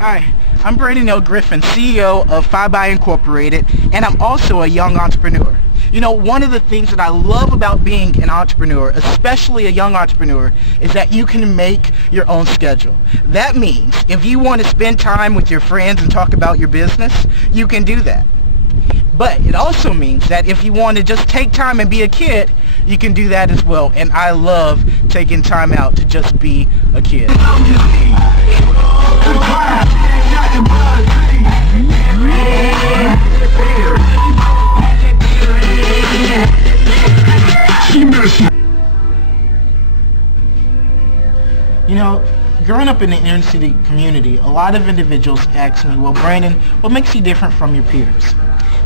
Hi, I'm Griffin, CEO of FyeBye Incorporated, and I'm also a young entrepreneur. You know, one of the things that I love about being an entrepreneur, especially a young entrepreneur, is that you can make your own schedule. That means if you want to spend time with your friends and talk about your business, you can do that. But it also means that if you want to just take time and be a kid, you can do that as well. And I love taking time out to just be a kid. You know, growing up in the inner city community, a lot of individuals ask me, well, Brandon, what makes you different from your peers?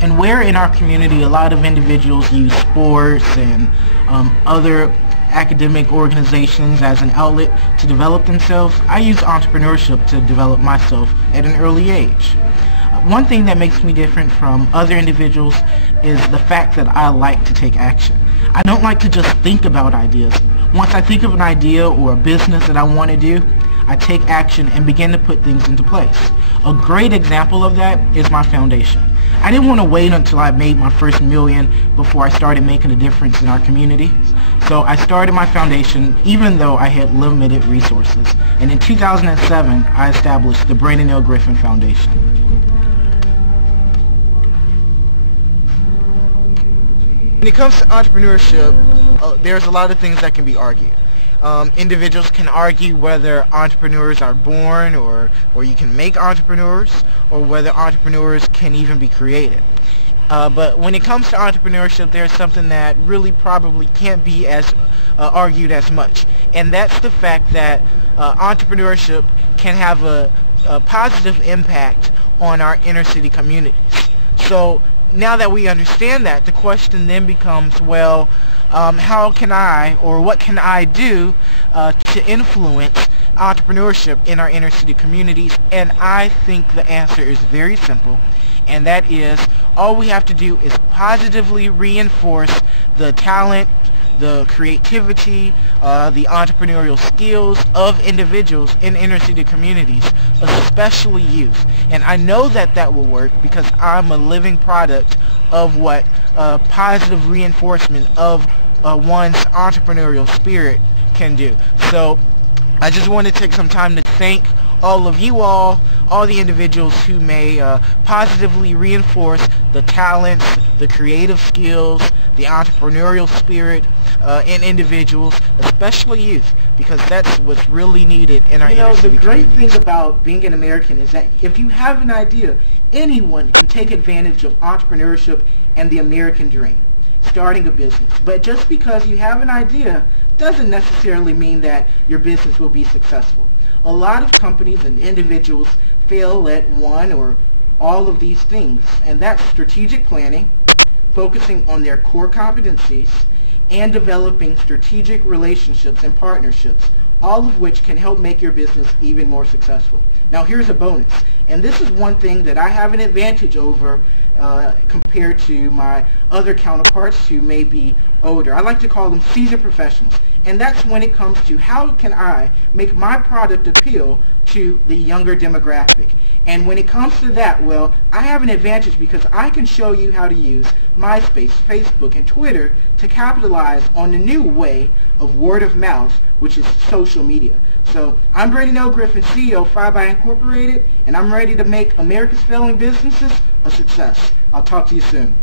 And where in our community a lot of individuals use sports and other academic organizations as an outlet to develop themselves, I use entrepreneurship to develop myself at an early age. One thing that makes me different from other individuals is the fact that I like to take action. I don't like to just think about ideas. Once I think of an idea or a business that I want to do, I take action and begin to put things into place. A great example of that is my foundation. I didn't want to wait until I made my first million before I started making a difference in our community. So I started my foundation even though I had limited resources. And in 2007, I established the Brandon L. Griffin Foundation. When it comes to entrepreneurship, there's a lot of things that can be argued. Individuals can argue whether entrepreneurs are born or you can make entrepreneurs, or whether entrepreneurs can even be created. But when it comes to entrepreneurship, there's something that really probably can't be as argued as much, and that's the fact that entrepreneurship can have a positive impact on our inner city communities. So now that we understand that, the question then becomes, well, how can I, or what can I do to influence entrepreneurship in our inner city communities? And I think the answer is very simple, and that is all we have to do is positively reinforce the talent, the creativity, the entrepreneurial skills of individuals in inner city communities, especially youth. And I know that that will work because I'm a living product of what positive reinforcement of one's entrepreneurial spirit can do. So I just want to take some time to thank all of you all the individuals who may positively reinforce the talents, the creative skills, the entrepreneurial spirit in individuals, especially youth, because that's what's really needed in our inner city communities. The great thing about being an American is that if you have an idea, anyone can take advantage of entrepreneurship and the American dream, starting a business. But just because you have an idea doesn't necessarily mean that your business will be successful. A lot of companies and individuals fail at one or all of these things, and that's strategic planning, focusing on their core competencies, and developing strategic relationships and partnerships, all of which can help make your business even more successful. Now here's a bonus, and this is one thing that I have an advantage over compared to my other counterparts who may be older. I like to call them seasoned professionals, and that's when it comes to how can I make my product appeal to the younger demographic. And when it comes to that, well, I have an advantage because I can show you how to use MySpace, Facebook, and Twitter to capitalize on the new way of word of mouth, which is social media. So I'm Brandon L. Griffin, CEO of FyeBye Incorporated, and I'm ready to make America's failing businesses a success. I'll talk to you soon.